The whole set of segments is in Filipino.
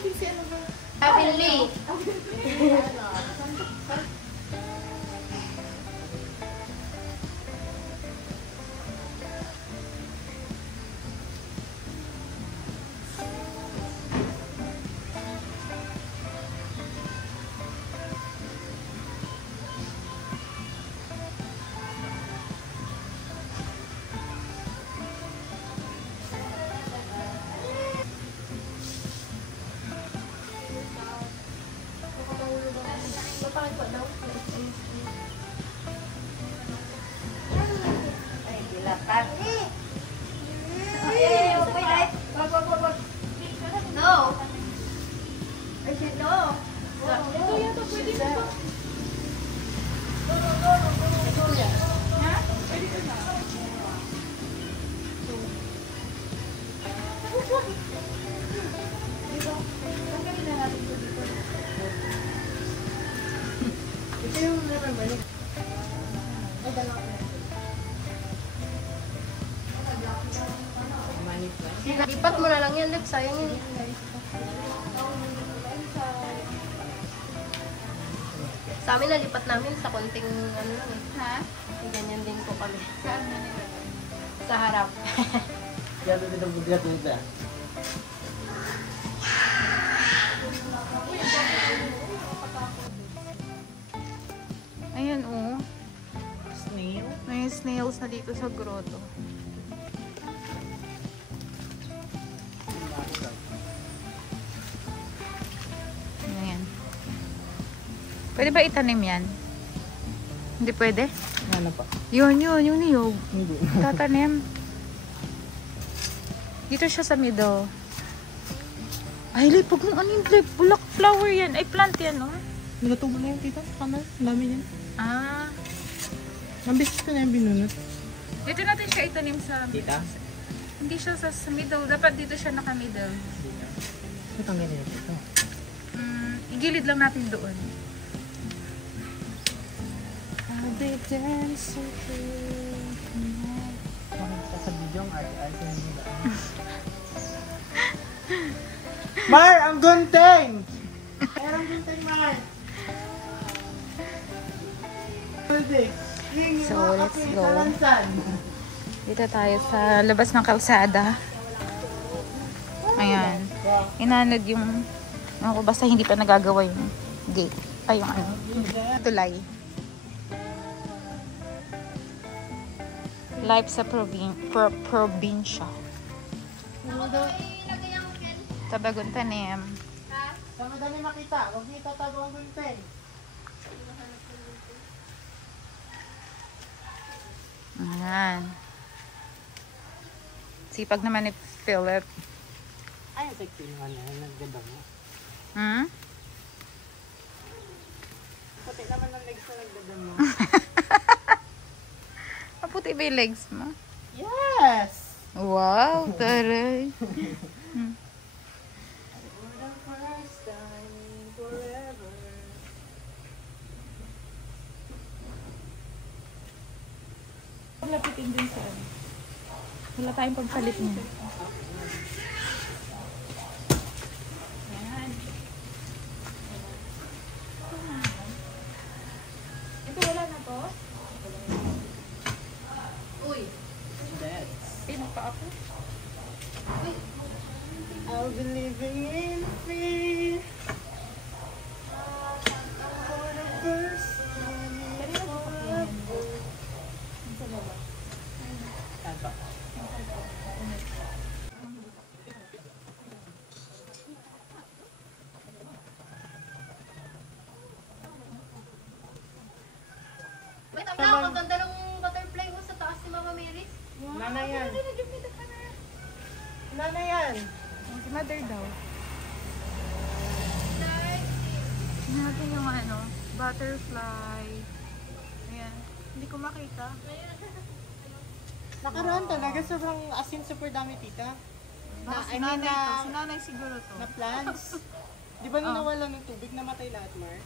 Abili. Ay, dilatan. No. I said no. Ito yata pwede nito. Ha? Pwede ka na. Dito. Ang gabi na natin ito dito. Ito yung naman balik. Ay, dalawa na. Lipat mo na lang yan, Lip. Sayang yun. Sa amin, nalipat namin sa konting ano lang eh. Ha? Ganyan din po kami. Saan na nilagay? Sa harap. Kaya ito dito bugat nito. Ayan oh. Snail? May snails na dito sa grotto. Ayan. Pwede ba itanim yan? Hindi pwede? Ano pa? Yun, yung niyog. Hindi. Tatanim. Dito siya sa middle. Ay, Lip, huwag mong anin, Lip. Bulak flower yan. Ay, plant yan, oh. Nagatubo na yung tita. Kamal. Ang dami niyan. Ah. Nambis ko na yung binunot. Dito natin siya itanim sa... Tita? Hindi siya sa middle. Dapat dito siya naka-middle. Ito ang ganyan ito. Igilid lang natin doon. I'll be dancing tonight. Bakit sa video ang art-art yung nila? Mar! Ang gunting! Ang gunting, Mar! So, let's go. Dito tayo sa labas ng kalsada. Ayan. Inanod yung... Ako, basta hindi pa nagagawa yung gate. Ay, yung ano. Tulay. Live sa probinsya. Tabagon tanim. Sa madali makita, huwag niyo tatago ang gunting. Ayan. Sipag naman ni Philip. Ay, ang sexy naman na. Nagdadang mo. Hmm? Puti naman ang legs na nagdadang mo. Maputi ba yung legs mo? Yes! Wow, taray. For the first time in forever. Lapitin din sa ano. Wala tayong pagpalit niya. Ayan. Ito wala na to? Uy. Pin pa ako. Uy. I'll be living in fear. For the first time in forever. Sa baba. Tapa. Wait, ang nakakaganda ng butterfly mo sa taas ni Mama Mary. Nana yan. Nana yan. Si mother daw. Tingnan natin yung ano, butterfly. Ayan. Hindi ko makita. Nakaraan talaga, sobrang asin super dami, tita. Baka si I mean, nanay to. Si nanay siguro to. na plants. Di ba nung nawala ng tubig, namatay lahat, Mar?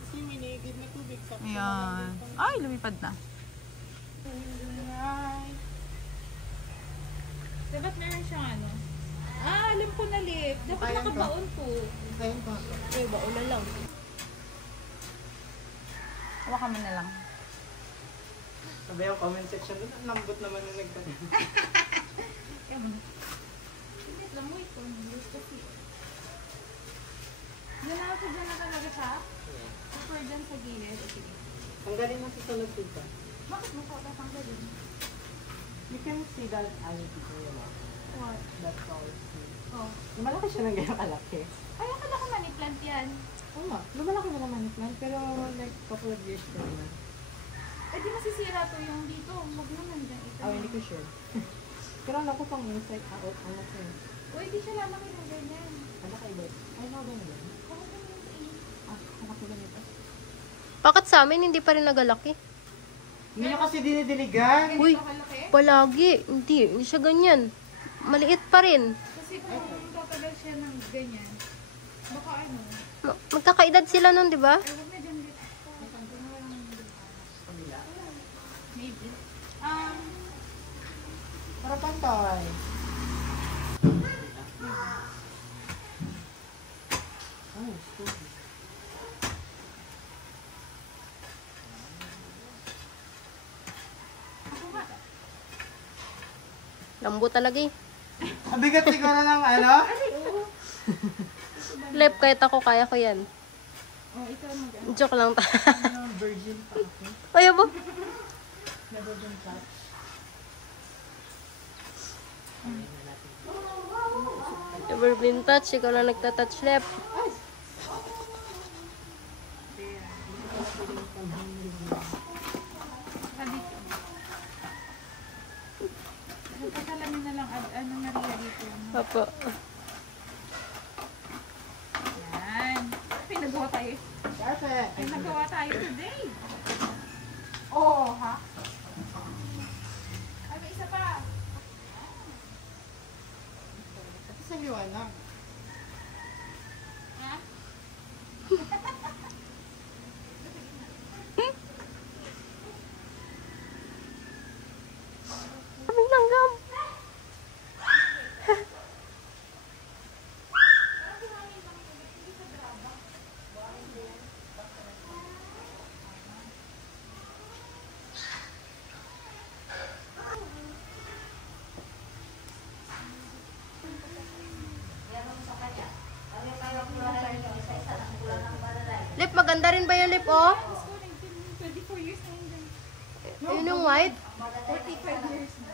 Kasi minigid na tubig sa Ayan. Ay, lumipad na. Right. Dapat meron siyang ano? Alam ko na, Lip. Dapat Ayan ka. nakabaon po. Ayun pa. Okay, baon na lang. Hawakan mo na lang. Sabi yung comment section doon, ang lambot naman yung nagtanong. Hindi, lang mo ito. Lalaki dyan na talaga siya? Super dyan sa gilid. Sige. Tanggalin mo sa nagtita. Bakit mo po tatanggalin? You can see that algae ko yun. What? That's all. Oh. Lumalaki siya ng gano'ng kalaki. Ay, akala ko money plant yan. Oo nga, lumalaki na naman yung plant, pero like couple of years na naman. Eh, di masisira to yung dito. Huwag naman dyan ito. Hindi ko sure. Pero alam ko pang insect out, ano ko yun. Uy, di siya lalaki ng ganyan. Ano kayo ba? Ay, no, ganun yun. Bakit naman ito eh? Anak ko ganito. Bakit sa amin hindi pa rin nagalaki? Hindi nyo kasi dinidiligan. Uy, Ganito kalaki? palagi. Hindi siya ganyan. Maliit pa rin. Kasi kung tatagal siya ng ganyan, baka ano, Magkakaedad sila nun, di ba? ay huwag na dyan dito. Pamila. Maybe. Para pantay. Ay, stupid. Lambo talaga eh. Ang bigat siguro ng ano? Lep, kahit ako, kaya ko yan. Oh, ikaw mag-ano. Joke lang. Ano, virgin pa ako. Ayaw ba? Never been touched. Never been touched. Ikaw lang nagtatouch, Lep. Napasalamin na lang ano Maria dito. Opo. Yan. Pinagawa tayo. Perfect. Pinagawa tayo today. Oo, ha? Ay, may isa pa. Ito sa liwanag. Ha? Kaming langgam. Lip, maganda rin ba yung lip, oh? 24 years na yun. Yun yung white. 45 years na.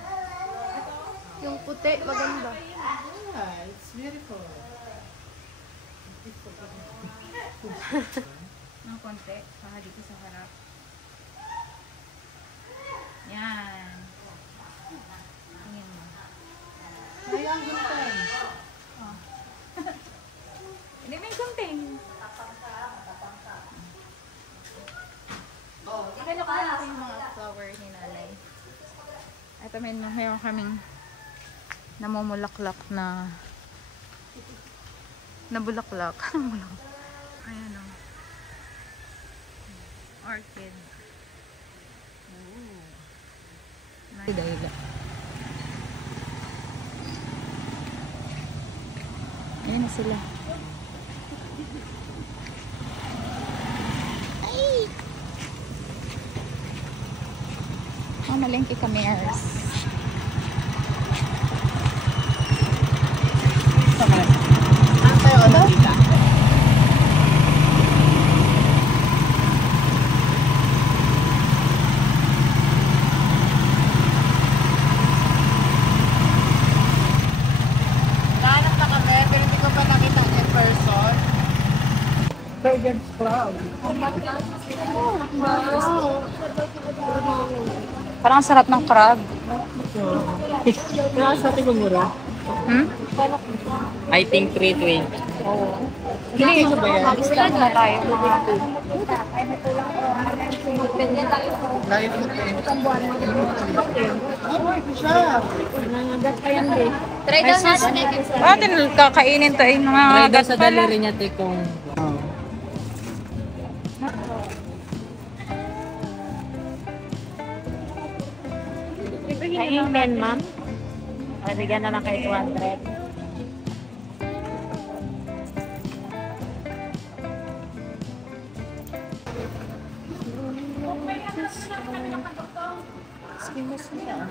Yung puti, maganda. Yeah, it's beautiful. Ng konti. Saka dito sa harap. Yan. Tingin mo. Ay, ang gunting. Hindi may gunting. Ikala ko natin yung mga flower ni nanay. Ito mayroon kaming namumulaklak na bulaklak. Ayan o. Orchid. Ooh. Nice. Dahil. Ayan na sila. Ay! Oh, malengke kami, Ars. Ano tayo ano dito? Nahanap na kami, pero hindi ko pa nakita in person. Surgeon's Club. Parang ang sarap ng crab. Kaya sa ating mura? Hmm? I think 320. Hindi, mag-stand na tayo. Live mo siya. Try daw natin. Atin, kakainin to yung mga Try daw agat sa pala. daliri niya, te, kung... Kainin, ma'am. O, bigyan na lang kayo 200. Skimmers niya.